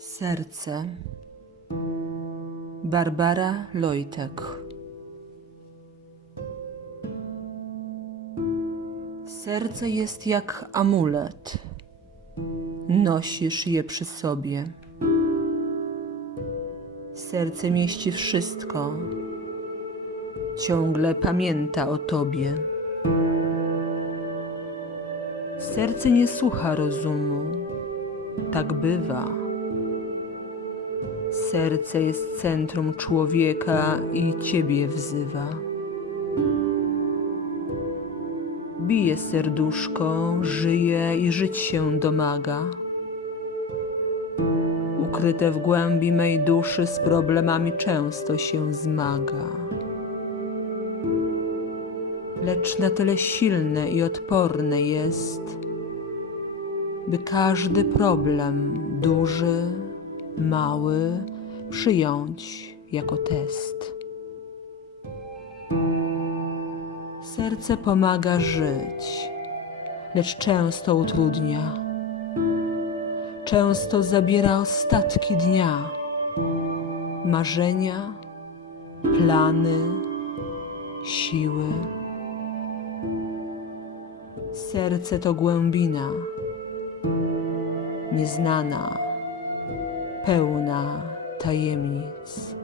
Serce. Barbara Lojtek. Serce jest jak amulet. Nosisz je przy sobie. Serce mieści wszystko. Ciągle pamięta o tobie. Serce nie słucha rozumu. Tak bywa. Serce jest centrum człowieka i ciebie wzywa. Bije serduszko, żyje i żyć się domaga. Ukryte w głębi mej duszy z problemami często się zmaga. Lecz na tyle silne i odporne jest, by każdy problem, duży, mały, przyjąć jako test. Serce pomaga żyć, lecz często utrudnia. Często zabiera ostatki dnia, marzenia, plany, siły. Serce to głębina, nieznana, pełna tajemnic.